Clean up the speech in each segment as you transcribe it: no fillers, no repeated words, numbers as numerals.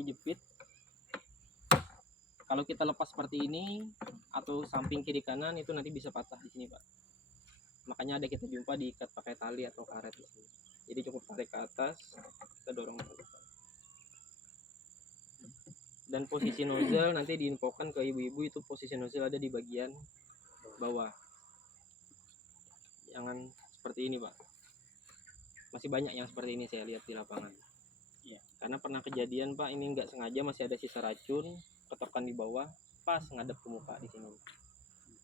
Jadi jepit. Kalau kita lepas seperti ini atau samping kiri kanan itu nanti bisa patah di sini, Pak. Makanya ada kita jumpa diikat pakai tali atau karet di sini. Jadi cukup tarik ke atas, kita dorong ke depan. Dan posisi nozzle nanti diinfokan ke ibu-ibu, itu posisi nozzle ada di bagian bawah. Jangan seperti ini, Pak. Masih banyak yang seperti ini saya lihat di lapangan. Iya. Karena pernah kejadian, Pak, ini nggak sengaja masih ada sisa racun, ketorkan di bawah, pas ngadep ke muka di sini.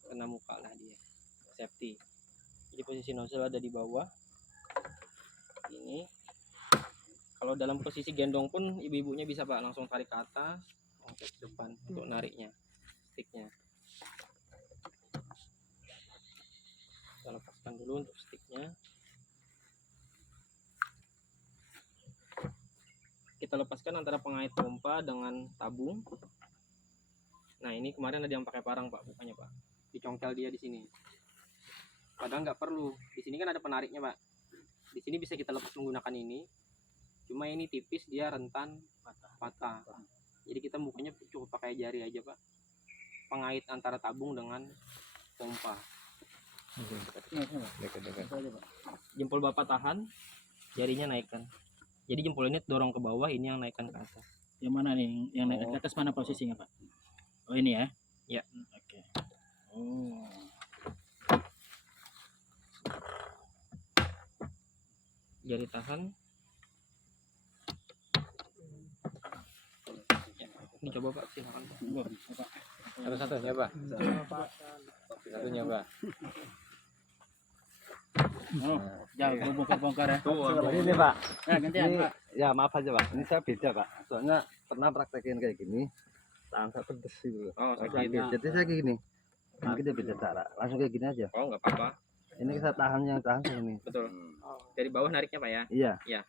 Kena muka lah dia. Safety. Jadi posisi nozzle ada di bawah. Ini. Kalau dalam posisi gendong pun ibu-ibunya bisa, Pak, langsung tarik ke atas, langsung ke depan untuk nariknya, sticknya. Kita lepaskan dulu untuk sticknya. Kita lepaskan antara pengait pompa dengan tabung. Nah, ini kemarin ada yang pakai parang, Pak, bukannya, Pak. Dicongkel dia di sini. Padahal nggak perlu. Di sini kan ada penariknya, Pak. Di sini bisa kita lepas menggunakan ini. Cuma ini tipis, dia rentan patah. Jadi kita bukanya cukup pakai jari aja, Pak. Pengait antara tabung dengan pompa. Jempol Bapak tahan, jarinya naikkan. Jadi jempol ini dorong ke bawah, ini yang naikkan ke atas. Yang mana nih? Yang naik ke atas mana posisinya, Pak? Oh, ini ya? Ya. Oke. Oh. Jari tahan. Ini coba, Pak, silakan, Pak. Satu-satunya, Pak. Satunya, Pak. Oh, jangan bongkar-bongkar ya. Ini, Pak. Nah, gantian, Ini, Pak. ya maaf aja, Pak. Ini saya beda, Pak. Soalnya pernah praktekin kayak gini. Tangan saya pedes gitu. Oh, Sakit. sakit. Jadi saya kayak gini. Nah, kita beda cara. Langsung kayak gini aja. Oh, nggak apa-apa. Ini saya tahan yang tahan ini. Betul. Dari bawah nariknya, Pak, ya. Iya. Iya.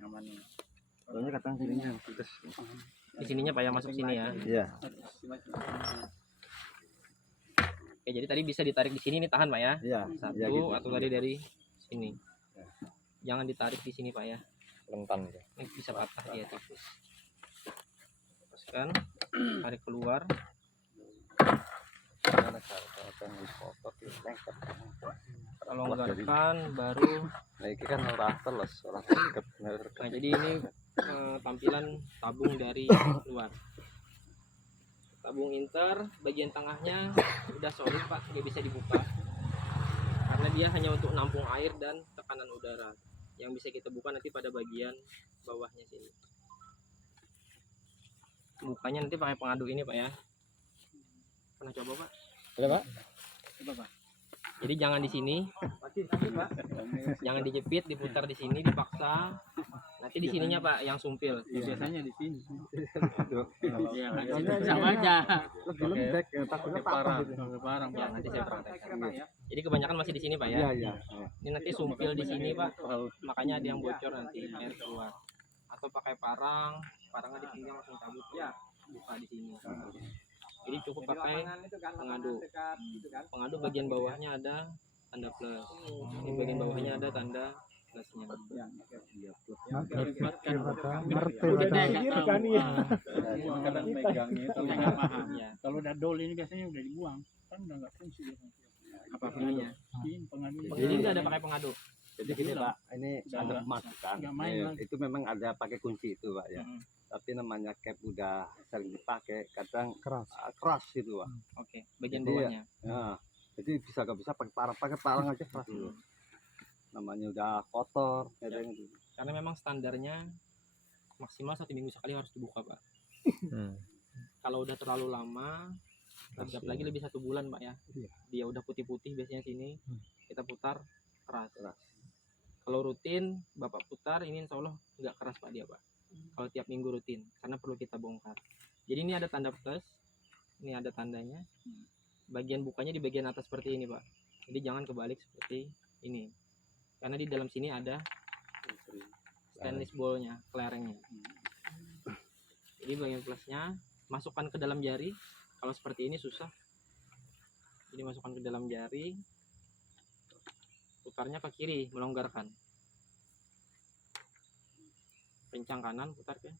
Yang mana? Soalnya kadang sininya yang pedes. Di sininya, Pak, yang masuk sini ya. Iya. Oke, jadi tadi bisa ditarik di sini, nih tahan, Pak, ya. Iya. Satu Iya, gitu. atau tadi dari sini. Jangan ditarik di sini, Pak, ya. Rentan. Ini bisa patah dia tipis. Lepaskan, tarik keluar. Kalau longgarkan baru. Nah, ini kan orang teles, orang tegap. Nah, jadi ini tampilan tabung dari luar. Tabung inter bagian tengahnya udah solid, Pak, nggak bisa dibuka karena dia hanya untuk nampung air dan tekanan udara. Yang bisa kita buka nanti pada bagian bawahnya sini. Bukanya nanti pakai pengaduk ini, Pak, ya. Pernah coba, Pak? Ada, Pak? Coba, Pak. Jadi jangan di sini, jangan dijepit, diputar di sini, dipaksa. Nanti di sininya, Pak, yang sumpil. Biasanya di sini. Ya, Sama aja. Lebih lembek, takutnya patah gitu. Parang, ya, Pak. nanti saya praktekkan. Jadi kebanyakan masih di sini, Pak, ya. Iya, iya. Ini nanti sumpil di sini, Pak. Makanya ada yang bocor nanti air keluar. Atau pakai parang, parangnya dipinggang langsung cabut ya, buka di sini. Jadi cukup pakai pengaduk. Pengaduk bagian bawahnya ada tanda plus. Di bagian bawahnya ada tanda plusnya. Kadang megangnya itu nggak paham. Ya, Kalau udah dol ini biasanya udah dibuang. Kan udah nggak fungsi. apa fungsinya? Ini pengaduk. Jadi nggak ada pakai pengaduk. Jadi gini, Pak, ini Udah. ada masukan. Nggak main Iya, lagi. itu memang ada pakai kunci itu, Pak, ya. Mm-mm. Tapi namanya cap udah sering dipakai, kadang keras gitu, Pak. Oke, bagian Jadi, bawahnya. Nah, jadi bisa gak bisa pakai parang aja keras gitu. Namanya udah kotor, Ya. kadang Karena memang standarnya maksimal 1 minggu sekali harus dibuka, Pak. Kalau udah terlalu lama, anggap lagi lebih 1 bulan, Pak, ya. Iya. Dia udah putih-putih biasanya sini, kita putar keras. Keras. Kalau rutin Bapak putar, ini insya Allah nggak keras, Pak, dia, Pak. Kalau tiap minggu rutin, karena perlu kita bongkar. Jadi ini ada tanda plus, ini ada tandanya. Bagian bukanya di bagian atas seperti ini, Pak. Jadi jangan kebalik seperti ini, karena di dalam sini ada stainless ballnya, kelerengnya. Jadi bagian plusnya masukkan ke dalam jari. Kalau seperti ini susah, jadi masukkan ke dalam jari, putarnya ke kiri, melonggarkan. Kencang kanan, putar ke.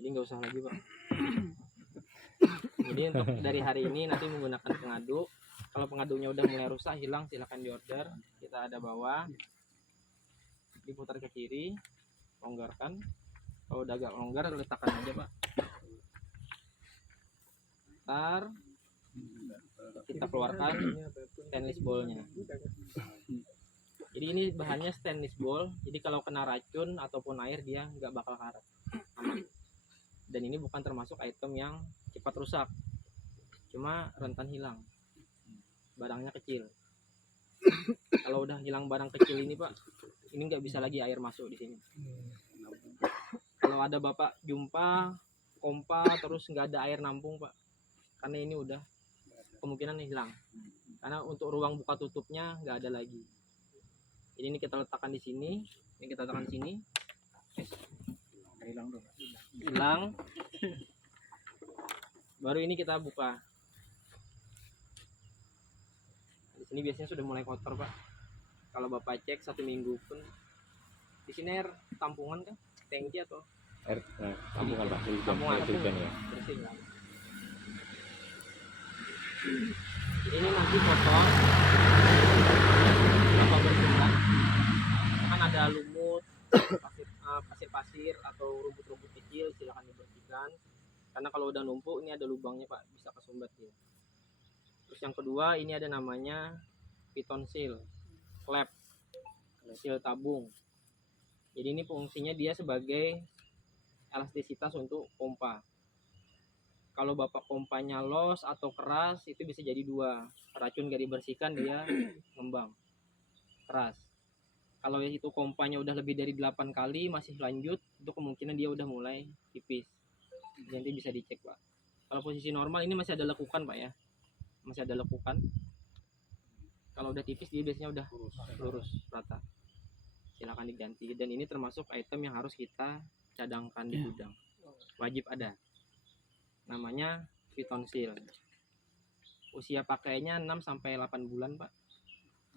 Jadi nggak usah lagi Pak. Jadi untuk dari hari ini nanti menggunakan pengaduk. Kalau pengaduknya udah mulai rusak, hilang, silakan diorder. Kita ada bawa, diputar ke kiri, longgarkan. Kalau udah agak longgar, letakkan aja Pak. Putar, kita keluarkan stainless ballnya. Jadi ini bahannya stainless ball. Jadi kalau kena racun ataupun air dia nggak bakal karat, aman. Dan ini bukan termasuk item yang cepat rusak, cuma rentan hilang. Barangnya kecil. Kalau udah hilang barang kecil ini Pak, ini nggak bisa lagi air masuk di sini. Kalau ada Bapak jumpa pompa terus nggak ada air nampung Pak, karena ini udah kemungkinan hilang. Karena untuk ruang buka tutupnya nggak ada lagi. Jadi ini kita letakkan di sini, ini kita letakkan di sini. Hilang. Baru ini kita buka. Di sini biasanya sudah mulai kotor Pak. Kalau Bapak cek 1 minggu pun di sini air tampungan kan, tangki atau Air tampungan Pak, tampungan hujan ya. bersih kan. Ini nanti potong berapa berjumlah. Kan ada lumut, pasir-pasir atau rumput-rumput kecil, silakan dibersihkan. Karena kalau udah numpuk ini ada lubangnya Pak, bisa kesumbat dia. Terus yang kedua ini ada namanya piton seal, klep, seal tabung. Jadi ini fungsinya dia sebagai elastisitas untuk pompa. Kalau Bapak pompanya los atau keras itu bisa jadi dua, racun gak dibersihkan dia ngembang keras. Kalau itu pompanya udah lebih dari 8 kali masih lanjut, itu kemungkinan dia udah mulai tipis. Nanti bisa dicek Pak. Kalau posisi normal ini masih ada lekukan Pak ya, masih ada lekukan. Kalau udah tipis dia biasanya udah lurus rata, silakan diganti. Dan ini termasuk item yang harus kita cadangkan di gudang, wajib ada. Namanya piton seal. Usia pakainya 6-8 bulan Pak.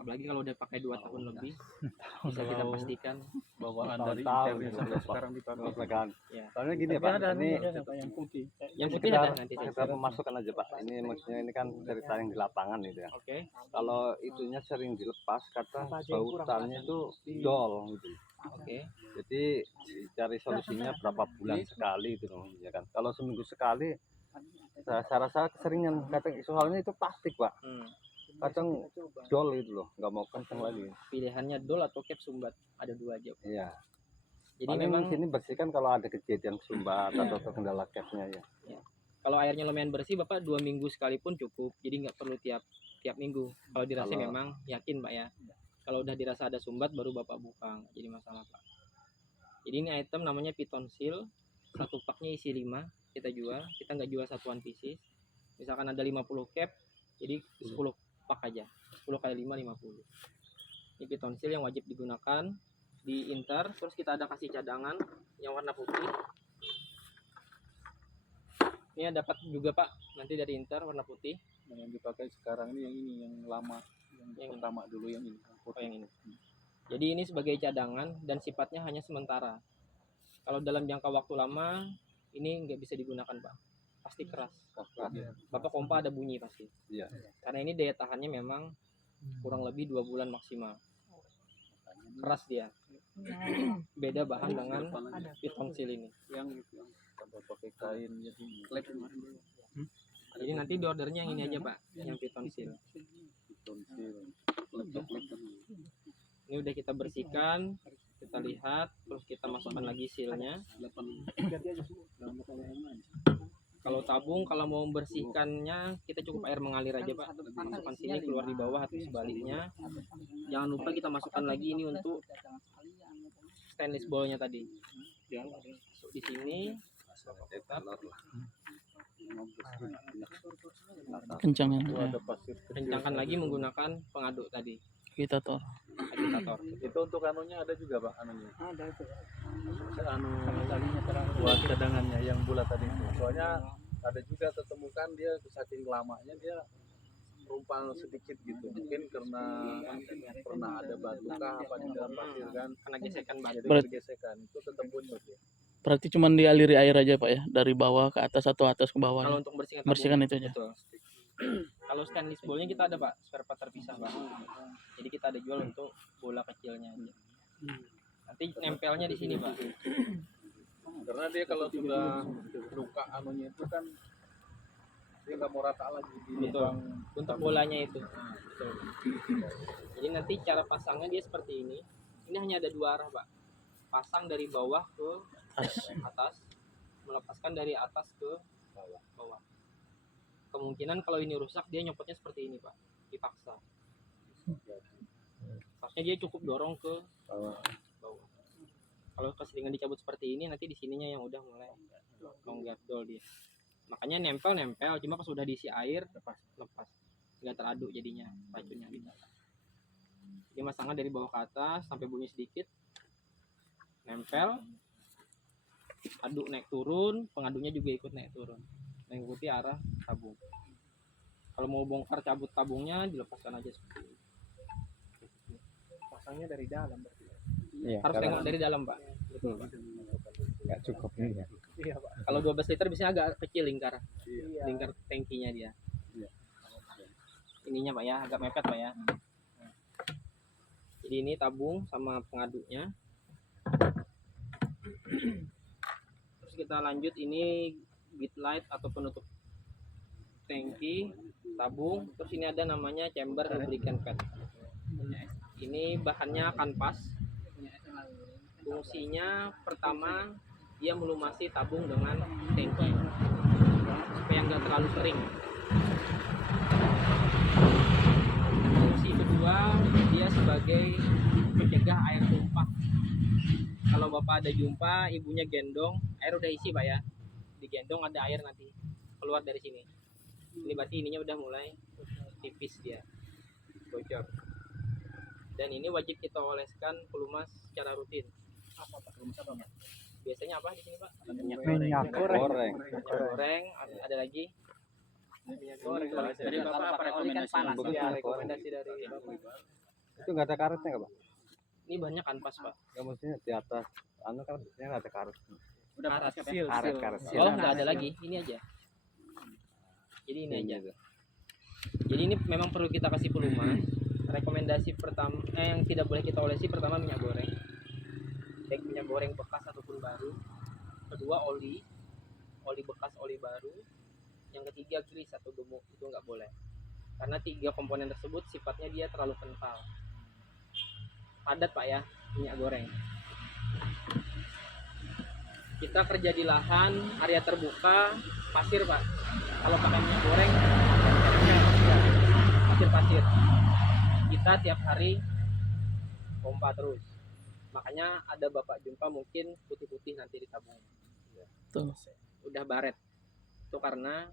Apalagi kalau udah pakai 2 tahun lebih, bisa kita pastikan Bawaan dari Tahun-tahun internet itu, sampai Pak. sekarang dipakai. Legan. ya. Soalnya gini Pak, ini yang putih. Yang putih ada nanti kita saya. memasukkan aja Pak. Ini maksudnya ini kan cerita yang di lapangan gitu ya. Oke. Kalau itunya sering dilepas, kata bautannya itu dol gitu. Oke. Jadi cari solusinya berapa bulan sekali gitu loh, ya kan. Kalau seminggu sekali, saya rasa keseringan. Kadang soalnya itu plastik Pak. Kadang dol gitu loh, nggak mau kenceng lagi. Pilihannya dol atau cap sumbat, ada 2 aja. Iya. Jadi Paling memang sini bersihkan kalau ada kejadian sumbat atau terkendala capnya ya. kalau airnya lumayan bersih Bapak 2 minggu sekali pun cukup. Jadi nggak perlu tiap minggu. Kalau dirasa Kalau- memang yakin Pak ya. Kalau udah dirasa ada sumbat baru Bapak buka, nggak jadi masalah Pak. Jadi ini item namanya piton seal. Satu paknya isi 5 kita jual. Kita nggak jual satuan pieces. Misalkan ada 50 cap, jadi 10 pak aja. 10 kali 5 50. Ini piton seal yang wajib digunakan di inter. Terus kita ada kasih cadangan yang warna putih. Ini dapat juga Pak nanti dari inter warna putih. Nah, yang dipakai sekarang ini yang lama, yang pertama dulu yang ini. Oh, yang ini. Jadi ini sebagai cadangan dan sifatnya hanya sementara. Kalau dalam jangka waktu lama ini nggak bisa digunakan Pak, pasti keras. Bapak pompa ada bunyi pasti. Iya. Karena ini daya tahannya memang kurang lebih 2 bulan maksimal. Keras dia. Beda bahan dengan piton seal ini. Yang tambah pakai kain jadi klep. Jadi nanti di ordernya yang ini aja Pak, yang piton seal. Ini udah kita bersihkan, kita lihat, terus kita masukkan lagi sealnya. Kalau tabung, kalau mau membersihkannya, kita cukup air mengalir aja Pak. Masukkan sini, keluar di bawah atau sebaliknya. Jangan lupa kita masukkan lagi ini untuk stainless ballnya tadi. Masuk di sini. Kencangan. Kencangkan lagi menggunakan pengaduk tadi, Kita tuh. agitator. Itu untuk anunya ada juga Pak anunya. Ada itu. Buat cadangannya yang bulat tadi itu. Soalnya ada juga ketemukan dia saking lamanya dia rumpang sedikit gitu, mungkin karena pernah ada batu kah apa di dalam pasir kan, Kena gesekan batu. jadi Berat. bergesekan itu tetap bocor ya. Berarti cuma dialiri air aja Pak ya, dari bawah ke atas atau atas ke bawah. Kalau Ya? untuk bersihkan Bersihkan tabung, itu aja. betul. Kalau stainless bowlnya kita ada Pak, spare part terpisah Pak. Jadi kita ada jual untuk bola kecilnya aja. Nanti nempelnya di sini Pak. Karena dia kalau sudah luka anunya itu kan dia nggak mau rata lagi di Betul. lubang. Untuk bolanya itu. Betul. Jadi nanti cara pasangnya dia seperti ini. Ini hanya ada dua arah Pak. Pasang dari bawah ke atas, melepaskan dari atas ke bawah. Kemungkinan kalau ini rusak dia nyopotnya seperti ini Pak, dipaksa. Harusnya dia cukup dorong ke bawah. Kalau keseringan dicabut seperti ini nanti di sininya yang udah mulai longgar dol dia. Makanya nempel, cuma pas sudah diisi air lepas, nggak teraduk jadinya racunnya di dalam. Jadi masangnya dari bawah ke atas sampai bunyi sedikit, nempel, aduk naik turun, pengadunya juga ikut naik turun, mengikuti arah tabung. Kalau mau bongkar cabut tabungnya dilepaskan aja seperti ini. Pasangnya dari dalam berarti. Iya, Harus karena tengok dari dalam Pak. Betul Pak. nggak cukup ini ya. Iya Pak. Kalau 12 liter biasanya agak kecil lingkar Iya. tangkinya dia. Iya. Ininya Pak ya, agak mepet Pak ya. Jadi ini tabung sama pengaduknya. Terus kita lanjut ini bit light atau penutup tangki, tabung. Terus ini ada namanya chamber lubricant pad. Ini bahannya kanvas. Fungsinya pertama dia melumasi tabung dengan tangki supaya nggak terlalu kering. Fungsi kedua dia sebagai mencegah air tumpah. Kalau bapak ada jumpa ibunya gendong, air udah isi Pak ya, digendong ada air nanti keluar dari sini. Ini berarti ininya udah mulai tipis dia, bocor. Dan ini wajib kita oleskan pelumas secara rutin. Apa Pak? Pelumas apa Pak? Biasanya apa di sini Pak? Minyak goreng. goreng. Minyak goreng, ada lagi minyak goreng. Dari Bapak apa rekomendasi? Panas. Bagus Ya, minyak rekomendasi dari Bapak. Itu nggak ada karetnya nggak Pak? Ini banyak kanvas Pak. Nggak, maksudnya di atas anu kan biasanya nggak ada karet. Udah Karet. Karet. Oh nggak ada lagi, ini aja. Jadi ini aja. Gitu. Jadi ini memang perlu kita kasih pelumas. Rekomendasi pertama yang tidak boleh kita olesi pertama minyak goreng. Baik minyak goreng bekas ataupun baru. Kedua oli bekas, oli baru. Yang ketiga grease atau gemuk, itu nggak boleh. Karena tiga komponen tersebut sifatnya dia terlalu kental. Padat Pak ya minyak goreng. Kita kerja di lahan area terbuka pasir Pak. Kalau pakai minyak goreng pasir. Kita tiap hari pompa terus. Makanya ada bapak jumpa mungkin putih-putih nanti di tabung. Tuh. Udah baret. Itu karena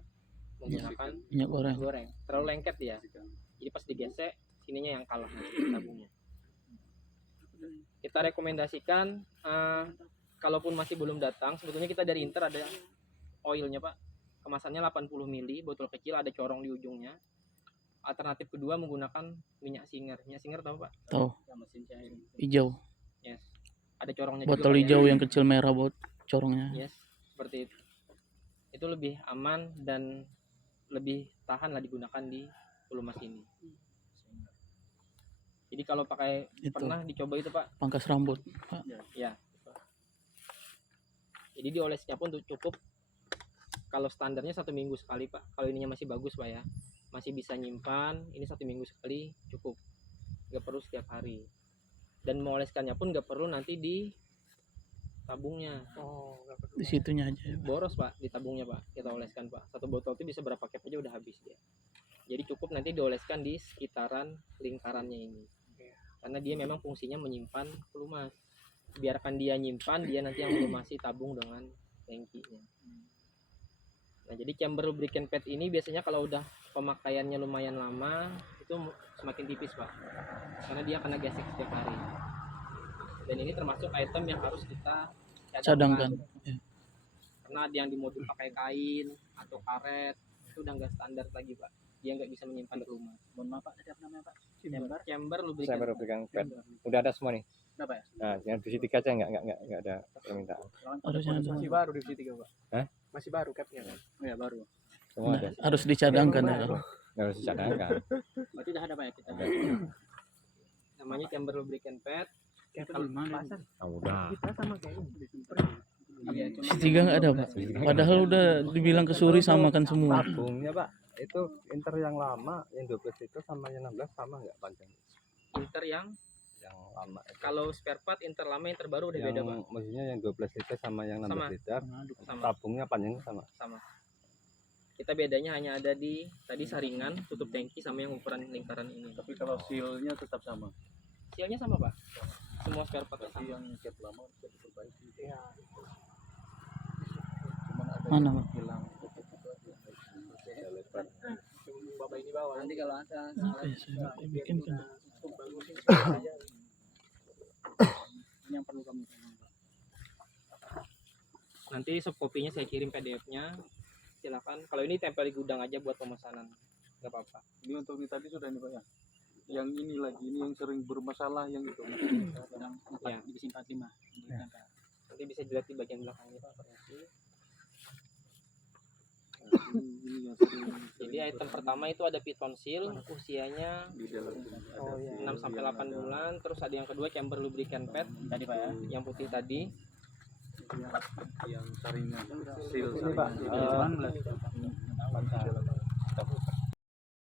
menggunakan Minyak goreng. goreng. Terlalu lengket dia. Jadi pas digesek sininya yang kalah nanti tabungnya. Kita rekomendasikan kalaupun masih belum datang, sebetulnya kita dari Inter ada oilnya Pak. Kemasannya 80 ml, botol kecil ada corong di ujungnya. Alternatif kedua menggunakan minyak Singer. Minyak Singer tahu Pak? Tahu. Mesin cair. Hijau. Yes. Ada corongnya Botol juga, Pak, hijau ya. yang kecil merah buat corongnya. Yes, seperti itu. Itu lebih aman dan lebih tahan lah digunakan di pelumas ini. Jadi kalau pakai Itu. pernah dicoba itu Pak? Pangkas rambut. Pak. Ya. Jadi diolesnya pun cukup kalau standarnya 1 minggu sekali Pak. Kalau ininya masih bagus Pak ya, masih bisa nyimpan, ini 1 minggu sekali cukup, nggak perlu setiap hari. Dan mengoleskannya pun nggak perlu nanti di tabungnya. Di situnya aja. Ya, Pak. Boros Pak di tabungnya Pak, kita oleskan Pak. Satu botol itu bisa berapa cap aja udah habis dia. Jadi cukup nanti dioleskan di sekitaran lingkarannya ini. Karena dia memang fungsinya menyimpan pelumas. Biarkan dia nyimpan, dia nanti yang melumasi tabung dengan tangkinya. Nah, jadi chamber lubricant pad ini biasanya kalau udah pemakaiannya lumayan lama itu semakin tipis Pak. Karena dia kena gesek setiap hari. Dan ini termasuk item yang harus kita Cadangkan. Ya. Karena ada yang dimodif pakai kain atau karet, itu udah nggak standar lagi Pak. dia nggak bisa menyimpan pelumas. Mohon maaf Pak, tadi apa namanya Pak? Chamber. Chamber Saya lubricant baru pegang pad. Udah ada semua nih. Berapa ya? Nah, yang divisi 3 aja nggak ada permintaan. Harusnya ada. Masih baru divisi 3 Pak. Hah? Masih baru capnya kan. Oh ya baru. Semua ada. Harus dicadangkan ya kalau. Nggak harus dicadangkan. Berarti udah ada Pak ya kita. namanya chamber lubricant pad. Kalau mana? Ah, udah. Kita sama kayak ini. Iya, cuma Tiga nggak ada Pak. Padahal udah dibilang ke Suri samakan semua. Tabungnya Pak, itu Inter yang lama, yang 12 itu sama yang 16 sama nggak panjang? Inter yang lama itu. Kalau spare part Inter lama yang terbaru udah yang beda, Pak. maksudnya yang 12 liter sama yang 16 Sama. liter Sama. tabungnya panjangnya sama. Sama. Kita bedanya hanya ada di tadi saringan, tutup tangki sama yang ukuran lingkaran ini. Tapi kalau sealnya tetap sama. Sialnya sama, Pak. Semua spare part Tapi sama. yang cap lama bisa diperbaiki. Iya. Cuman ada Mana, yang Pak? hilang tutup itu aja. Ada lebar. Bapak ini bawa. Nanti kalau ada Apa ya, saya bikin kan. bagusin aja. Ini yang perlu kami. nanti subkopinya saya kirim PDF-nya. Silakan. Kalau ini tempel di gudang aja buat pemesanan. Enggak apa-apa. Ini untuk ini tadi sudah ini Pak ya. Yang ini lagi, ini yang sering bermasalah yang itu. Yang Ya. divisi 45. Nanti bisa dilihat di bagian belakangnya, Pak. Ini yang sering. Jadi item pertama itu ada piton seal, usianya Di dalam. Oh iya. 6 sampai 8 bulan. Terus ada yang kedua chamber lubricant pad Tadi Pak ya. yang putih tadi. Yang saringan, seal Ini Pak, saringan.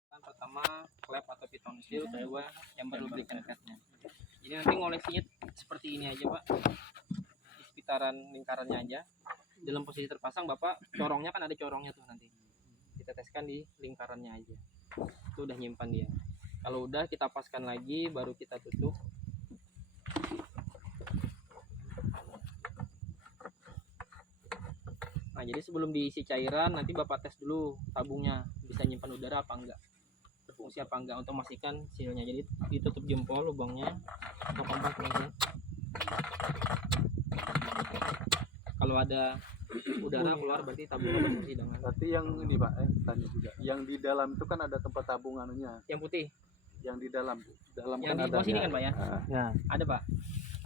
Kan pertama klep atau piton seal, kedua chamber lubricant padnya. Jadi nanti ngoleksinya seperti ini aja, Pak. Di sekitaran lingkarannya aja. Dalam posisi terpasang, Bapak, corongnya kan ada corongnya tuh nanti. Kita teskan di lingkarannya aja. Itu udah nyimpan dia. Kalau udah kita paskan lagi, baru kita tutup. Nah, jadi sebelum diisi cairan, nanti Bapak tes dulu tabungnya bisa nyimpan udara apa enggak, berfungsi apa enggak, untuk memastikan sealnya. Jadi ditutup jempol lubangnya, atau kompas langsung. Kalau ada udara keluar berarti tabungnya berfungsi dengan Berarti yang ini Pak, tanya juga. Yang di dalam itu kan ada tempat tabung anunya. yang putih. Yang di dalam Yang kan di ada. bawah sini kan, Pak ya? Ya. Ada, Pak.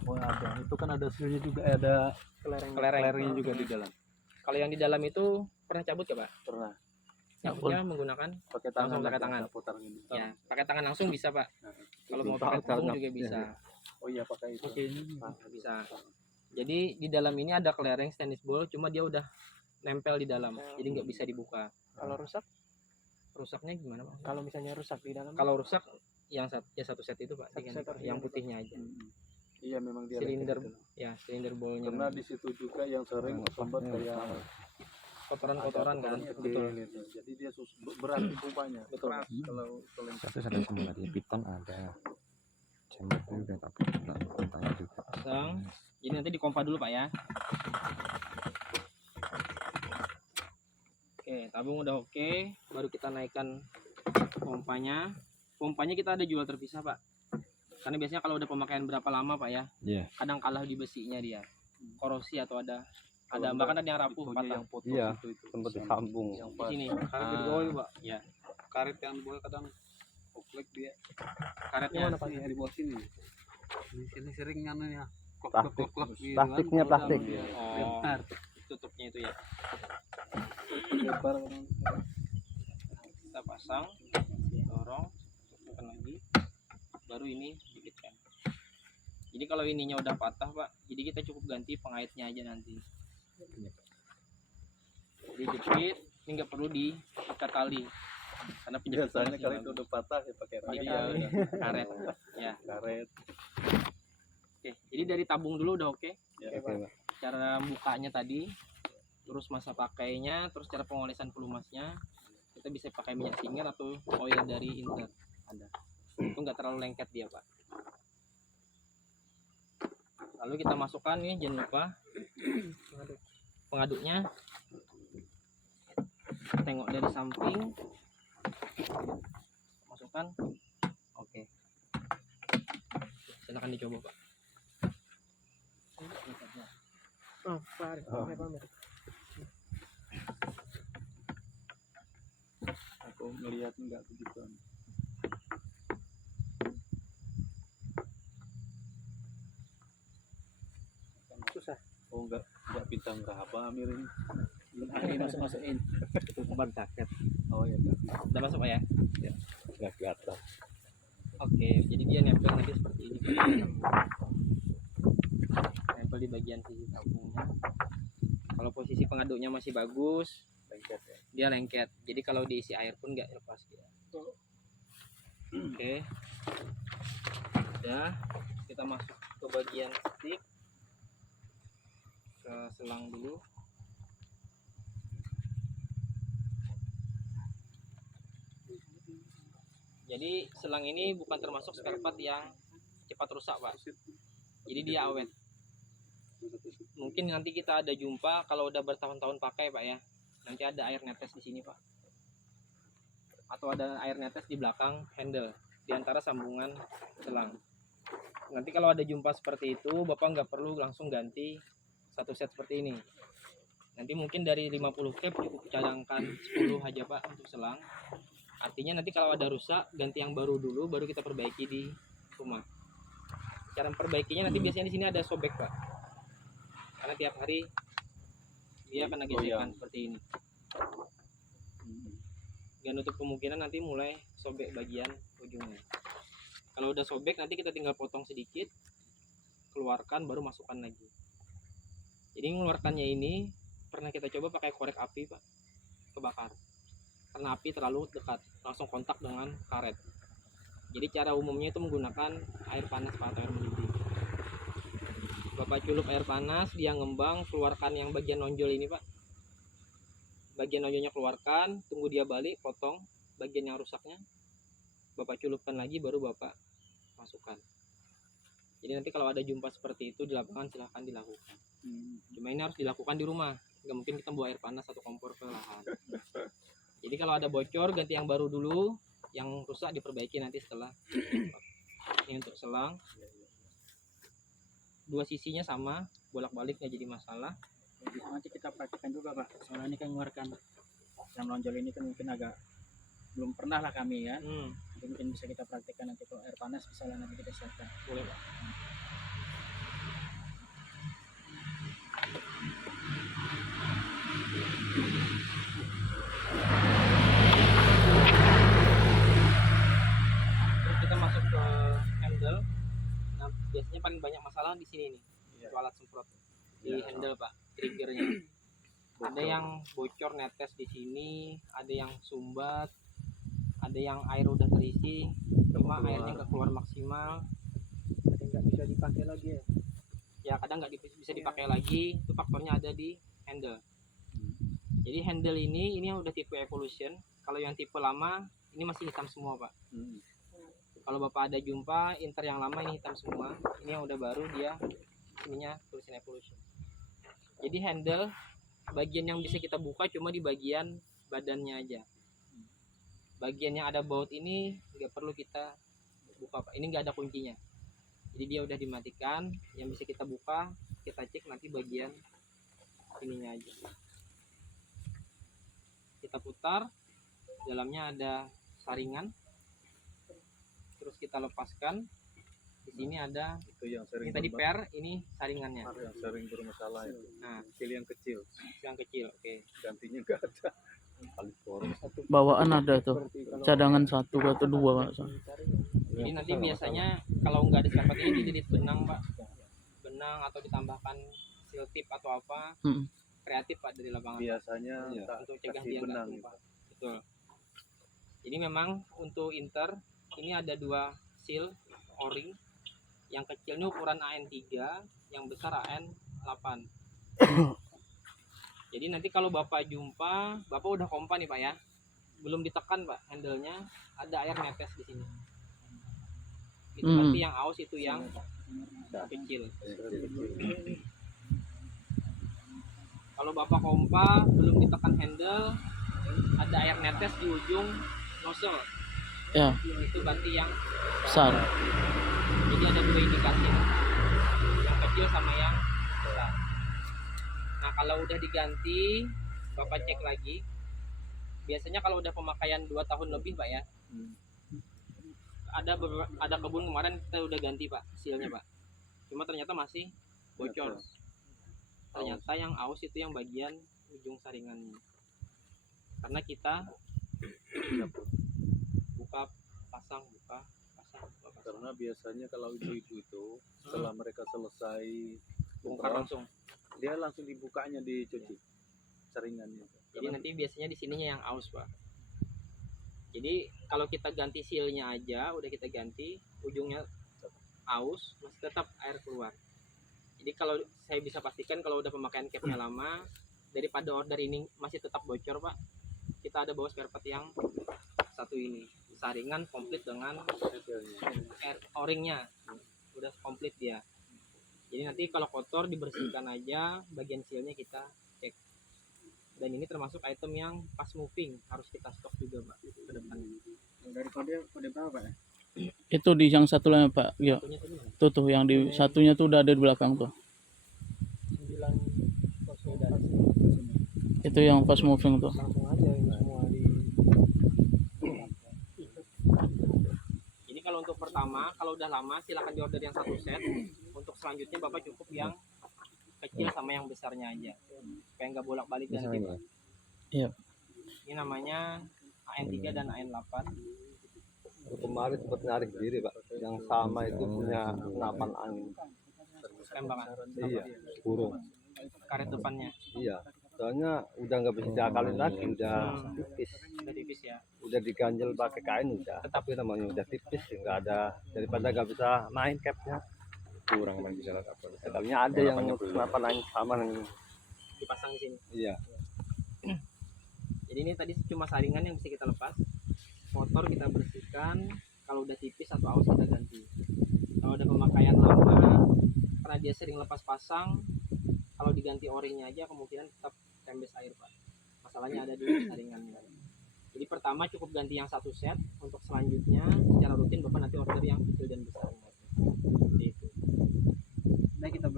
Oh, ada. Itu kan ada sealnya juga, ada Kelereng. kelerengnya juga di dalam. Kalau yang di dalam itu pernah cabut ya, Pak? Pernah Cabutnya menggunakan pakai tangan. Langsung pakai tangan. Putar gini. ya, pakai tangan langsung bisa, Pak. Kalau mau Itu pakai kalau tabung juga bisa. Oh iya pakai itu. Bisa. Jadi di dalam ini ada kelereng stainless ball, cuma dia udah nempel di dalam, jadi nggak bisa dibuka. Kalau rusak, Rusaknya gimana, Pak? kalau misalnya rusak di dalam. Kalau rusak yang satu set itu, Pak, Satu diganti, set Pak. harus yang diganti, putihnya aja. Iya memang dia. Silinder, kayak gitu. ya silinder ballnya. Karena di situ juga yang sering sempat kayak Kotoran-kotoran kan, ada kotoran betul. kecil gitu. Jadi dia berat pumpanya. Betul. Kalau yang satu ada semua tadi, piton ada, chamber juga tapi tanya juga. Pasang. Jadi nanti dipompa dulu, Pak ya. Oke, tabung udah oke, baru kita naikkan pompanya. Pompanya kita ada jual terpisah, Pak. Karena biasanya kalau udah pemakaian berapa lama, Pak ya, Iya. kadang kalah di besinya dia, korosi atau ada bahkan ada yang rapuh, patah yang putus Iya. itu Sempat disambung. yang di sini. karet di Ah, bawah Pak. ya, Karet yang di bawah kadang oklek dia. karetnya. Gimana, Pak? Di bawah sini. Di sini sering anunya. Plastik. gitu Plastiknya kan. plastik. Oh, tutupnya itu ya. Lebar. Kita pasang, dorong, tutupkan lagi, baru ini jepitkan. Jadi kalau ininya udah patah, Pak, jadi kita cukup ganti pengaitnya aja nanti. Jadi jepit, ini nggak perlu diikat tali, karena penjepit Biasanya kalau itu udah patah ya pakai Jadi tali. ya udah, karet. Ya, Karet. oke. Jadi dari tabung dulu udah oke. Ya, Oke, Pak. Cara bukanya tadi, terus masa pakainya, terus cara pengolesan pelumasnya. Kita bisa pakai minyak singer atau oil dari Inter, ada. Itu nggak terlalu lengket dia, Pak. Lalu kita masukkan nih, jangan lupa pengaduknya. Tengok dari samping, masukkan. Oke, silakan dicoba, Pak. Oh, Pak. Oh. Pamer. Aku ngelihat enggak begitu. Susah. Oh enggak bintang berapa Amir ini? Belum ada yang masuk-masukin. Itu kembang jaket. Oh ya enggak. Udah masuk Pak ya? nggak ke atas. Oke, jadi dia nempel nanti seperti ini. Nempel di bagian sisi tabungnya. Kalau posisi pengaduknya masih bagus, Lengket ya. dia lengket. Jadi kalau diisi air pun nggak lepas dia. Oke. Udah, kita masuk ke bagian stick. Ke selang dulu. Jadi selang ini bukan termasuk spare part yang cepat rusak, Pak. Jadi dia awet. Mungkin nanti kita ada jumpa kalau udah bertahun-tahun pakai, Pak ya. Nanti ada air netes di sini, Pak. Atau ada air netes di belakang handle, di antara sambungan selang. Nanti kalau ada jumpa seperti itu, Bapak nggak perlu langsung ganti satu set seperti ini. Nanti mungkin dari 50 cap cukup cadangkan 10 aja, Pak, untuk selang. Artinya nanti kalau ada rusak, ganti yang baru dulu, baru kita perbaiki di rumah. Cara perbaikinya nanti biasanya di sini ada sobek, Pak. Karena tiap hari dia akan ada gesekan seperti ini. Dan untuk kemungkinan nanti mulai sobek bagian ujungnya. Kalau udah sobek nanti kita tinggal potong sedikit, keluarkan baru masukkan lagi. Jadi mengeluarkannya ini pernah kita coba pakai korek api, Pak, kebakar. Karena api terlalu dekat, langsung kontak dengan karet. Jadi cara umumnya itu menggunakan air panas, Pak, atau air mendidih. Bapak celup air panas, dia ngembang, keluarkan yang bagian nonjol ini, Pak. Bagian nonjolnya keluarkan, tunggu dia balik, potong bagian yang rusaknya. Bapak celupkan lagi, baru Bapak masukkan. Jadi nanti kalau ada jumpa seperti itu di lapangan silahkan dilakukan. Cuma ini harus dilakukan di rumah. Nggak mungkin kita bawa air panas atau kompor ke lahan. Jadi kalau ada bocor ganti yang baru dulu, yang rusak diperbaiki nanti setelah. Ini untuk selang. Dua sisinya sama, bolak-balik nggak jadi masalah. Jadi nanti kita praktekkan juga, Pak. Soalnya ini kan mengeluarkan yang lonjol ini kan mungkin agak belum pernah lah kami ya. Jadi mungkin bisa kita praktekkan nanti kalau air panas bisa lah nanti kita siapkan. Boleh, Pak. Terus kita masuk ke handle. Nah, biasanya paling banyak masalah di sini nih, alat semprot di handle, Pak, triggernya. Ada yang bocor netes di sini, ada yang sumbat, ada yang air udah terisi, cuma airnya nggak keluar maksimal. Ada nggak bisa dipakai lagi ya? Ya kadang nggak bisa dipakai lagi, itu faktornya ada di handle. Jadi handle ini yang udah tipe evolution. Kalau yang tipe lama ini masih hitam semua, Pak. Kalau Bapak ada jumpa Inter yang lama ini hitam semua, ini yang udah baru dia ininya tulisan evolution. Jadi handle bagian yang bisa kita buka cuma di bagian badannya aja. Bagian yang ada baut ini nggak perlu kita buka, Pak. Ini nggak ada kuncinya. Jadi dia udah dimatikan. Yang bisa kita buka, kita cek nanti bagian ininya aja. Kita putar, dalamnya ada saringan. Terus kita lepaskan. Di sini ada Itu yang sering ini tadi per, ini saringannya. yang sering bermasalah itu. Nah, Yang kecil, yang kecil, oke. gantinya enggak ada. Paling boros. Bawaan ada tuh. Cadangan 1 atau 2 Pak. Jadi nanti biasanya kalau nggak ada sekat ini dililit benang, Pak. Benang atau ditambahkan seal tip atau apa. Kreatif, Pak, dari lapangan. Biasanya Untuk cegah kasih dia nggak benang tumpah. Betul. Jadi memang untuk Inter ini ada 2 seal o-ring. Yang kecil ini ukuran AN3, yang besar AN8. Jadi nanti kalau Bapak jumpa, Bapak udah kompa nih, Pak ya. Belum ditekan, Pak, handle-nya, ada air netes di sini. Itu berarti yang aus itu yang kecil. Kalau Bapak kompa, belum ditekan handle, ada air netes di ujung nozzle. Ya, Itu berarti yang besar. Jadi ada 2 indikasi, yang kecil sama yang besar. Nah kalau udah diganti, Bapak cek lagi biasanya kalau udah pemakaian 2 tahun lebih Pak ya, ada kebun kemarin kita udah ganti Pak sealnya Pak, cuma ternyata masih bocor. Ternyata yang aus itu yang bagian ujung saringannya, karena kita buka pasang. Karena biasanya kalau ibu-ibu itu setelah mereka selesai Bongkar umroh, langsung. dia langsung dibukanya, dicuci saringannya. Jadi nanti biasanya di sininya yang aus Pak. Jadi kalau kita ganti sealnya aja, udah kita ganti, ujungnya aus, masih tetap air keluar. Jadi kalau saya bisa pastikan kalau udah pemakaian capnya lama, daripada order ini masih tetap bocor Pak, kita ada bawa spare part yang satu ini, saringan komplit dengan air o-ringnya, udah komplit dia. Jadi nanti kalau kotor dibersihkan aja, bagian sealnya kita cek. Dan ini termasuk item yang pas moving, harus kita stok juga Pak ke depannya. Dari kode berapa Pak? Itu di yang satu lagi Pak. Ya. Satunya tadi mana? Tuh yang di satunya tuh udah ada di belakang tuh. 9 kos dari Itu yang pas moving tuh. langsung aja ini semua di Jadi kalau untuk pertama, kalau udah lama silahkan diorder yang satu set. Untuk selanjutnya Bapak cukup yang kecil sama yang besarnya aja, supaya nggak bolak-balik ganti Pak. Iya. Ini namanya AN3 dan AN8. Kemarin sempat narik diri Pak, yang sama itu punya senapan angin. Tembakan Iya, burung. karet depannya Iya, soalnya udah nggak bisa diakalin lagi, udah tipis. udah tipis ya. Udah diganjel pakai kain udah. Tapi namanya udah tipis, nggak ada, daripada nggak bisa main capnya. Kurang main bisa apa. Sekalinya ada yang senapan angin sama yang Dipasang di sini. iya. Jadi ini tadi cuma saringan yang bisa kita lepas. Motor kita bersihkan, kalau udah tipis atau aus kita ganti. Kalau ada pemakaian lama, karena dia sering lepas pasang, kalau diganti o-ringnya aja kemungkinan tetap tembes air Pak. Masalahnya ada di saringannya. Jadi pertama cukup ganti yang satu set. Untuk selanjutnya secara rutin Bapak nanti order yang kecil dan besarnya. Seperti itu. Nah kita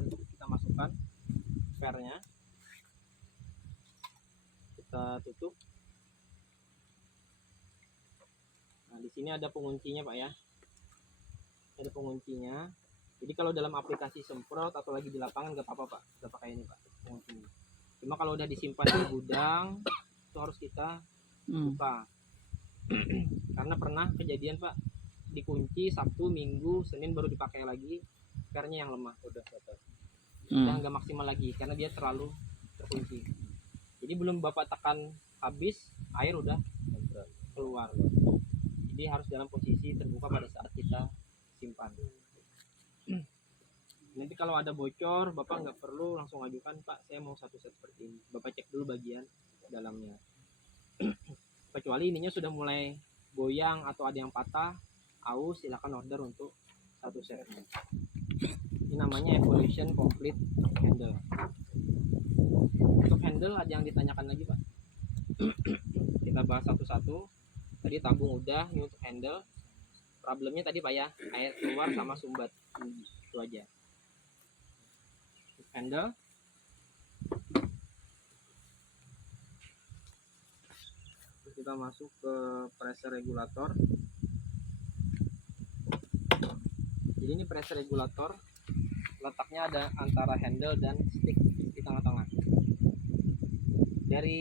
masukkan spare-nya, kita tutup. Nah di sini ada penguncinya Pak ya, ada penguncinya. Jadi kalau dalam aplikasi semprot atau lagi di lapangan nggak apa-apa Pak, udah pakai ini Pak penguncinya. Cuma kalau udah disimpan di gudang itu harus kita buka. Karena pernah kejadian Pak, dikunci Sabtu, Minggu, Senin baru dipakai lagi, spare-nya yang lemah, udah nggak maksimal lagi karena dia terlalu terkunci. Jadi belum Bapak tekan habis, air udah keluar. Jadi harus dalam posisi terbuka pada saat kita simpan. Nanti kalau ada bocor, Bapak nggak perlu langsung ajukan, Pak saya mau satu set seperti ini. Bapak cek dulu bagian dalamnya. Kecuali ininya sudah mulai goyang atau ada yang patah, aus, silakan order untuk satu setnya. Ini namanya Evolution Complete Handle. Untuk handle ada yang ditanyakan lagi Pak? Kita bahas satu-satu. Tadi tabung udah, ini untuk handle. Problemnya tadi Pak ya, air keluar sama sumbat. Itu aja. Untuk handle. Terus kita masuk ke pressure regulator. Jadi ini pressure regulator, letaknya ada antara handle dan stick di tengah-tengah. Dari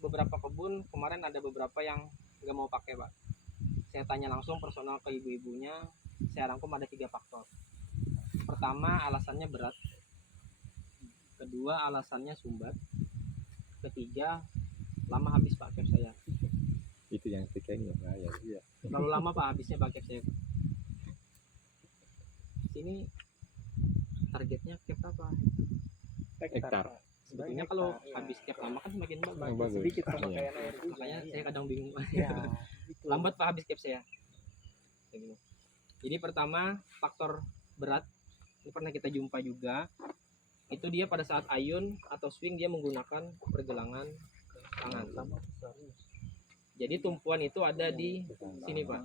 beberapa kebun kemarin ada beberapa yang nggak mau pakai Pak. Saya tanya langsung personal ke ibu-ibunya, saya rangkum ada 3 faktor. Pertama alasannya berat, kedua alasannya sumbat, ketiga lama habis Pak cap saya. Itu yang ketiga ini ya. Iya. Terlalu lama Pak habisnya Pak cap saya. Sini targetnya cap apa? Hektar. Sebetulnya kalau habis cap lama kan semakin bagus. Bagus. sedikit pemakaian air juga. Makanya saya kadang bingung. Ya, itu. Lambat Pak habis cap saya. Kayak gini. Jadi pertama faktor berat, ini pernah kita jumpa juga. Itu dia pada saat ayun atau swing dia menggunakan pergelangan tangan. Jadi tumpuan itu ada di sini Pak.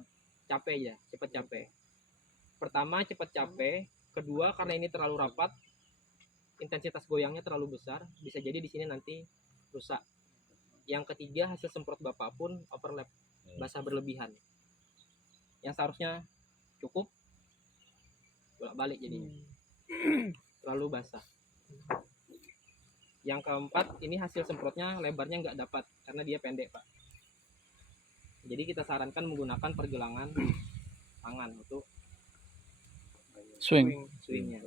Capek ya, cepat capek. Pertama cepat capek, kedua karena ini terlalu rapat, intensitas goyangnya terlalu besar, bisa jadi di sini nanti rusak. Yang ketiga, hasil semprot bapak pun overlap, basah berlebihan. Yang seharusnya cukup bolak-balik jadinya, terlalu basah. Yang keempat, ini hasil semprotnya lebarnya nggak dapat karena dia pendek pak. Jadi kita sarankan menggunakan pergelangan tangan untuk swingnya.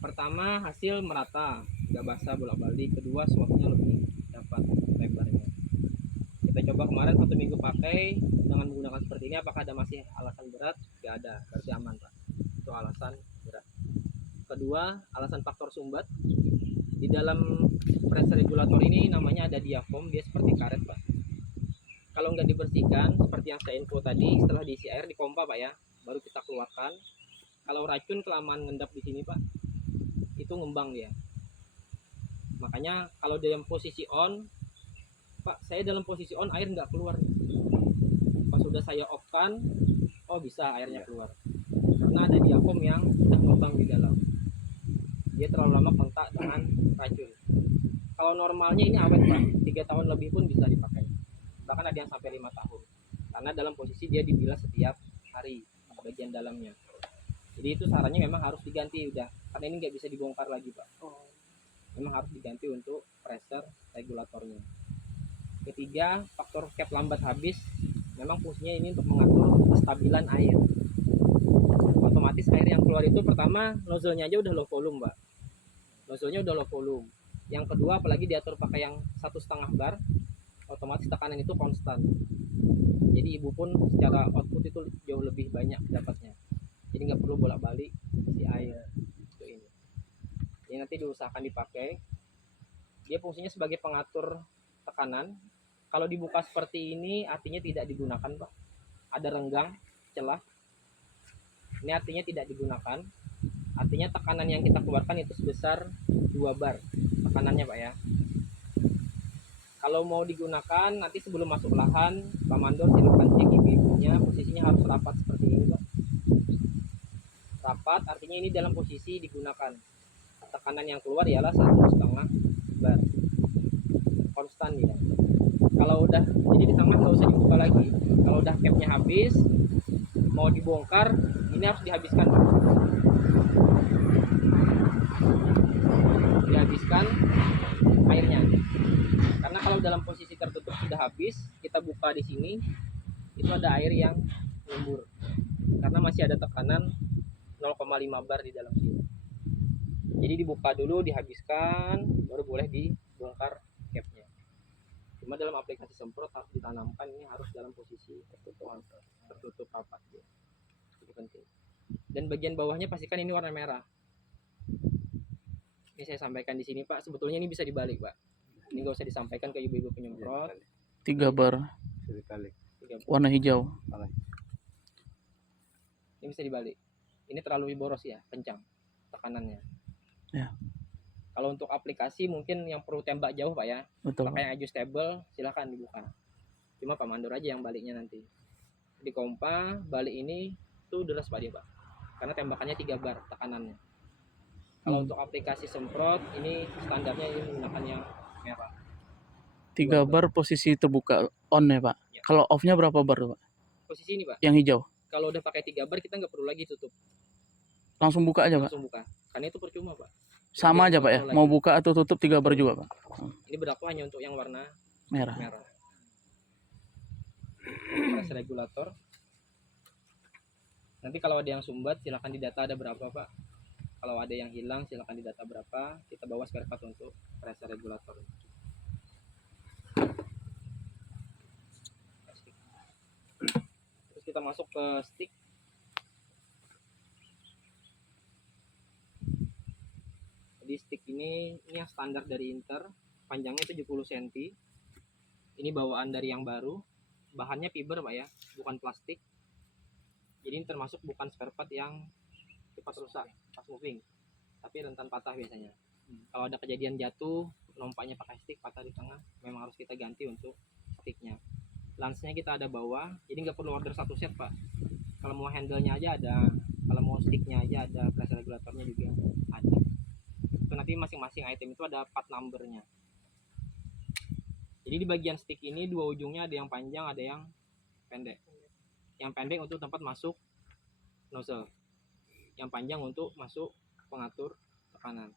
Pertama, hasil merata, nggak basah bolak-balik. Kedua, swabnya lebih dapat lebarnya. Kita coba kemarin 1 minggu pakai dengan menggunakan seperti ini, apakah ada masih alasan berat? Nggak ada, berarti aman pak. Itu alasan berat. Kedua, alasan faktor sumbat. Di dalam pressure regulator ini namanya ada diafragm, dia seperti karet pak. Kalau nggak dibersihkan, seperti yang saya info tadi, setelah diisi air dipompa pak ya, baru kita keluarkan. Kalau racun kelamaan ngendap di sini pak, itu ngembang dia. Makanya kalau dalam posisi on, pak, saya dalam posisi on air nggak keluar. Pas sudah saya off kan, oh bisa airnya keluar. Karena ada diafragm yang sudah ngembang di dalam. Dia terlalu lama kontak dengan racun. Kalau normalnya ini awet pak, 3 tahun lebih pun bisa dipakai. Bahkan ada yang sampai 5 tahun. Karena dalam posisi dia dibilas setiap hari bagian dalamnya. Jadi itu sarannya memang harus diganti udah, karena ini nggak bisa dibongkar lagi pak. Memang harus diganti untuk pressure regulatornya. Ketiga, faktor cap lambat habis. Memang fungsinya ini untuk mengatur kestabilan air. Otomatis air yang keluar itu pertama nozzle-nya aja udah low volume pak. Nozzle-nya udah low volume. Yang kedua, apalagi diatur pakai yang 1,5 bar, otomatis tekanan itu konstan. Jadi ibu pun secara output itu jauh lebih banyak dapatnya. Jadi nggak perlu bolak-balik isi air itu ini. Ini nanti diusahakan dipakai. Dia fungsinya sebagai pengatur tekanan. Kalau dibuka seperti ini artinya tidak digunakan pak. Ada renggang, celah. Ini artinya tidak digunakan. Artinya tekanan yang kita keluarkan itu sebesar 2 bar tekanannya pak ya. Kalau mau digunakan nanti sebelum masuk lahan, Pak Mandor silakan cek ibu-ibunya, posisinya harus rapat seperti ini pak. Rapat artinya ini dalam posisi digunakan. Tekanan yang keluar ialah 1,5 bar, konstan ya. Kalau udah jadi di tengah nggak usah dibuka lagi. Kalau udah capnya habis, mau dibongkar, ini harus dihabiskan pak. Dihabiskan airnya. Karena kalau dalam posisi tertutup sudah habis, kita buka di sini, itu ada air yang nyembur. Karena masih ada tekanan 0,5 bar di dalam sini. Jadi dibuka dulu, dihabiskan, baru boleh dibongkar capnya. Cuma dalam aplikasi semprot harus ditanamkan ini harus dalam posisi tertutup rapat. Itu penting. Dan bagian bawahnya pastikan ini warna merah. Ini saya sampaikan di sini pak. Sebetulnya ini bisa dibalik pak. Ini nggak usah disampaikan ke ibu-ibu penyemprot. 3 bar warna hijau. Ini bisa dibalik. Ini terlalu boros ya, kencang tekanannya. Ya. Kalau untuk aplikasi mungkin yang perlu tembak jauh pak ya, Betul. pakai yang adjustable silahkan dibuka. Cuma Pak Mandor aja yang baliknya nanti. Di kompa balik ini tuh deras pak dia pak, karena tembakannya 3 bar tekanannya. Kalau untuk aplikasi semprot ini standarnya ini menggunakan yang merah. 3 bar posisi terbuka on ya pak. Ya. Kalau off-nya berapa bar tuh, pak? Posisi ini pak, Yang hijau. kalau udah pakai 3 bar kita nggak perlu lagi tutup, Langsung buka aja pak. langsung buka. Karena itu percuma pak. Sama aja pak ya. Mau buka atau tutup 3 bar juga pak. Ini berlaku hanya untuk yang warna Merah. merah. Pressure regulator. Nanti kalau ada yang sumbat silakan didata ada berapa pak. Kalau ada yang hilang silakan didata berapa. Kita bawa spare part untuk pressure regulator. Terus kita masuk ke stick. Jadi stick ini yang standar dari Inter, panjangnya 70 cm. Ini bawaan dari yang baru. Bahannya fiber pak ya, bukan plastik. Jadi ini termasuk bukan spare part yang cepat rusak pas moving, tapi rentan patah biasanya. Kalau ada kejadian jatuh, lompatnya pakai stick patah di tengah, memang harus kita ganti untuk sticknya. Lansnya kita ada bawa, jadi nggak perlu order 1 set pak. Kalau mau handle-nya aja ada, kalau mau sticknya aja ada, pressure regulatornya juga ada. Itu nanti masing-masing item itu ada part numbernya. Jadi di bagian stick ini dua ujungnya ada yang panjang, ada yang pendek. Yang pendek untuk tempat masuk nozzle, yang panjang untuk masuk pengatur tekanan.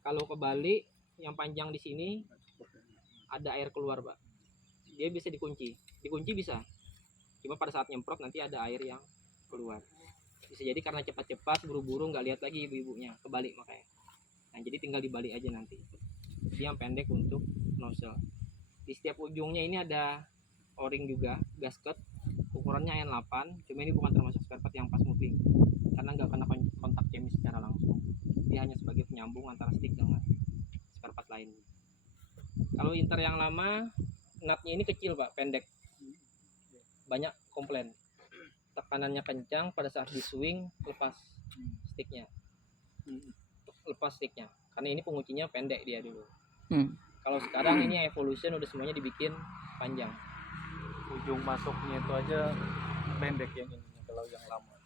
Kalau kebalik, yang panjang di sini ada air keluar, Pak. Dia bisa dikunci bisa. Cuma pada saat nyemprot nanti ada air yang keluar. Bisa jadi karena cepat-cepat, buru-buru, nggak lihat lagi ibu-ibunya, kebalik makanya. Nah, jadi tinggal dibalik aja nanti. Jadi yang pendek untuk nozzle. Di setiap ujungnya ini ada o-ring juga, gasket. Ukurannya N8, cuma ini bukan termasuk spare part yang pas moving. Karena nggak kena kontak kemis secara langsung. Dia hanya sebagai penyambung antara stick dengan spare part lain. Kalau Inter yang lama, nutnya ini kecil, Pak, pendek. Banyak komplain. Tekanannya kencang, pada saat di swing lepas sticknya. Karena ini penguncinya pendek dia dulu. Kalau sekarang ini Evolution udah semuanya dibikin panjang. Ujung masuknya itu aja pendek yang ini, kalau yang lama.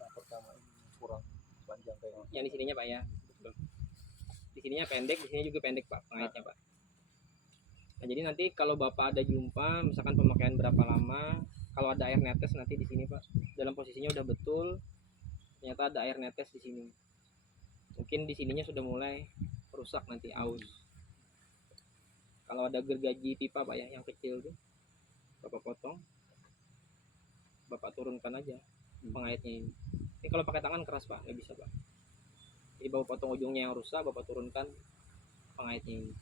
Nah, pertama ini kurang panjang kayak Yang di sininya, Pak, ya. Di sininya pendek, di sini juga pendek, Pak, pengaitnya, Pak. Nah, jadi nanti kalau Bapak ada jumpa, misalkan pemakaian berapa lama, kalau ada air netes nanti di sini, Pak, dalam posisinya udah betul, ternyata ada air netes di sini. Mungkin di sininya sudah mulai rusak nanti, aus. Kalau ada gergaji pipa, Pak, ya, yang kecil tuh, Bapak potong, Bapak turunkan aja pengaitnya ini. Ini kalau pakai tangan keras, Pak, nggak bisa, Pak. Jadi Bapak potong ujungnya yang rusak, Bapak turunkan pengaitnya ini.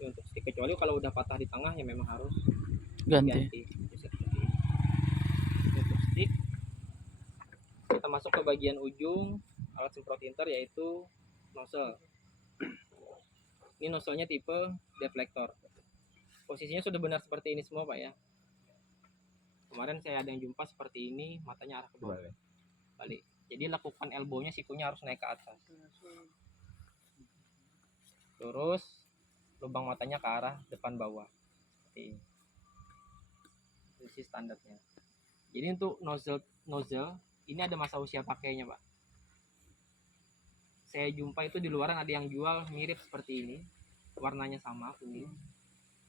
Ini untuk stick, kecuali kalau udah patah di tengah ya memang harus Ganti. Untuk stick kita masuk ke bagian ujung alat semprot Inter, yaitu nozzle. Ini nozzle-nya tipe deflektor. Posisinya sudah benar seperti ini semua, Pak, ya. Kemarin saya ada yang jumpa seperti ini, matanya arah ke bawah, balik. Jadi lakukan elbow-nya, sikunya harus naik ke atas. Terus lubang matanya ke arah depan bawah. Seperti ini. Ini standarnya. Jadi untuk nozzle ini ada masa usia pakainya, Pak. Saya jumpa itu di luaran ada yang jual mirip seperti ini, warnanya sama kuning.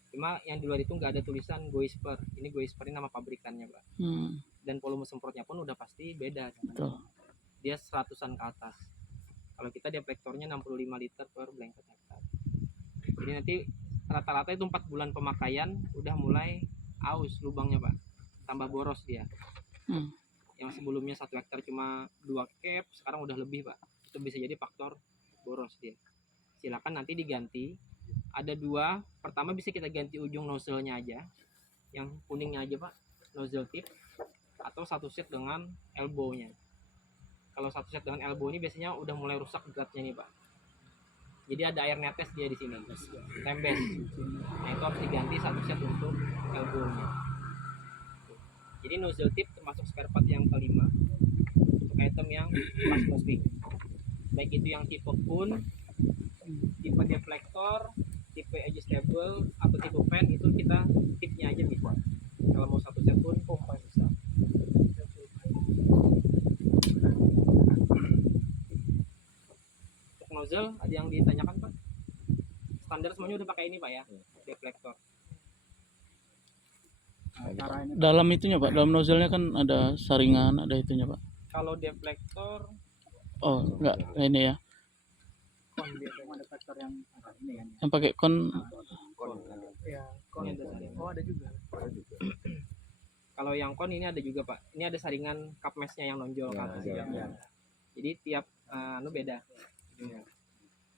Cuma yang di luar itu nggak ada tulisan Goisper. Ini Goisper ini nama pabrikannya, Pak. Dan volume semprotnya pun udah pasti beda. Betul. Dia 100-an ke atas. Kalau kita deflektornya 65 liter per blanket hektar. Jadi nanti rata-rata itu 4 bulan pemakaian udah mulai aus lubangnya, Pak. Tambah boros dia. Yang sebelumnya 1 hektar cuma 2 cap, sekarang udah lebih, Pak. Itu bisa jadi faktor boros dia. Silakan nanti diganti. Ada 2, pertama bisa kita ganti ujung nozzle-nya aja, yang kuningnya aja, Pak, nozzle tip, atau 1 set dengan elbow-nya. Kalau 1 set dengan elbow ini biasanya udah mulai rusak dratnya nih, Pak. Jadi ada air netes dia di sini, tembes. Nah, itu harus diganti 1 set untuk elbow-nya. Jadi nozzle tip termasuk spare part yang kelima untuk item yang pas moving. Baik itu yang tipe kun, tipe deflektor, tipe adjustable, atau tipe fan, itu kita tipnya aja bisa. Kalau mau 1 set pun pompa bisa. Untuk nozzle ada yang ditanyakan, Pak? Standar semuanya udah pakai ini, Pak, ya, deflektor. Cara ini Dalam itunya, Pak, dalam nozzle-nya kan ada saringan, ada itunya, Pak. Kalau deflektor Oh, enggak ini ya. kon biasanya ada faktor yang ini kan. Yang pakai kon Ya, kon Ini ada. ada saringan. Oh, ada juga. Kalau yang kon ini ada juga, Pak. Ini ada saringan cup mesh-nya yang nonjol ke atas. Jadi tiap beda.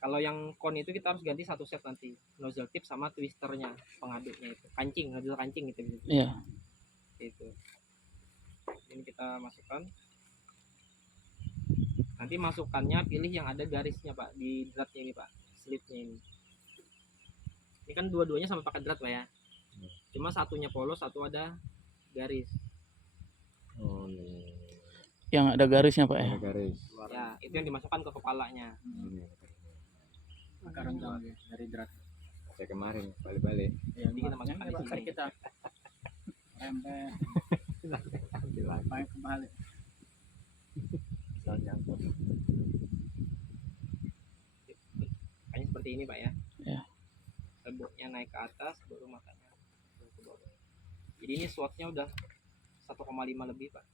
Kalau yang kon itu kita harus ganti 1 set nanti, nozzle tip sama twisternya, pengaduknya itu, kancing, nozzle kancing gitu. Iya. Itu. Ini kita masukkan. Nanti masukannya pilih yang ada garisnya, Pak, di dratnya ini, Pak, slitnya ini. Ini kan dua-duanya sama pakai drat, Pak, ya. Cuma satunya polos, satu ada garis. Oh, iya. Yang ada garisnya, Pak, ya. Ada garis. Ya, itu yang dimasukkan ke kepalanya. Sekarang dari drat. Saya kemarin balik-balik. Ya, Jadi kita masukkan di sini. kita rempeh main kembali. Kayaknya seperti ini, Pak, ya. Ya. sampai boardnya naik ke atas baru matanya turun ke bawah. Jadi ini slotnya udah 1,5 lebih pak,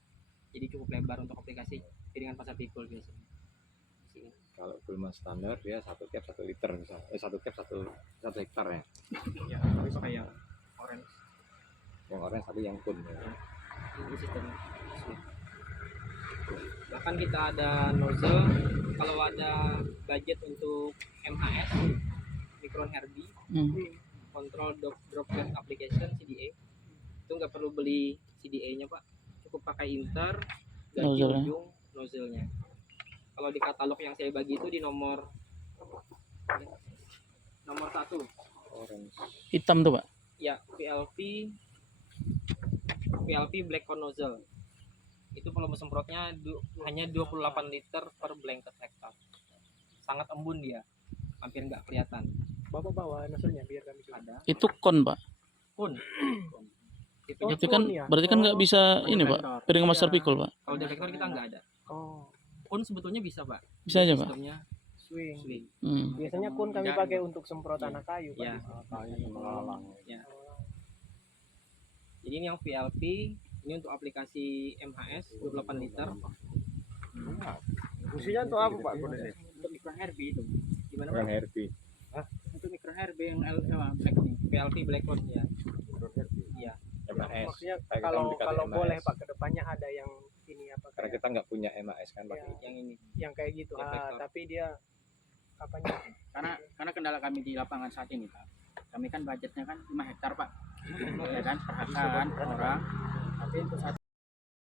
jadi cukup lebar untuk aplikasi piringan pasar pikul biasanya. Sini. Kalau gulma standar dia 1 cap 1 liter misal. 1 cap 1 hektar ya. Ya tapi pakai yang orange. Yang orange tapi yang kun ya. Ini sistemnya. Bahkan kita ada nozzle kalau ada budget untuk MHS Micron Herbie control droplet application CDA itu nggak perlu beli CDA-nya pak, cukup pakai inter ganti Nozzle-nya. ujung nozzle-nya. Kalau di katalog yang saya bagi itu di nomor 1 Orange. Hitam tuh, Pak. ya PLP black con nozzle itu volume semprotnya hanya 28 liter per blanket hektar, sangat embun dia, hampir nggak kelihatan. Bapak bawa nozzle-nya biar kami coba. Ada Itu kon, Pak. pun itu Oh, Itu kan kon ya? berarti kan nggak bisa ini, Vektor. Pak. Piringan master Iya. pikul, Pak. kalau di vektor kita nggak ada. Oh, Pun sebetulnya bisa pak, Bisa aja, Pak. sistemnya swing. swing. Biasanya kun kami Ya. pakai untuk semprot anak kayu, Pak. Ya. Menghalang. Jadi ini yang VLP, ini untuk aplikasi MHS 28 liter. Fungsinya untuk apa, Pak? Kun ini? Untuk Micron Herbie itu. Gimana Orang pak? Herbie. Untuk Micron Herbie yang black nih. VLP black con ya. Iya. MAS. Maksudnya Kayak kalau kita kalau MAS. boleh Pak, kedepannya ada yang ini apa Karena kayak kita nggak punya MAS kan pakai. Ya. Yang ini. yang kayak gitu, Yang vektor. tapi dia apanya? Karena kendala kami di lapangan saat ini Pak. Kami kan budgetnya kan 5 hektar Pak. Ya kan, per hektar per orang. Tapi untuk 1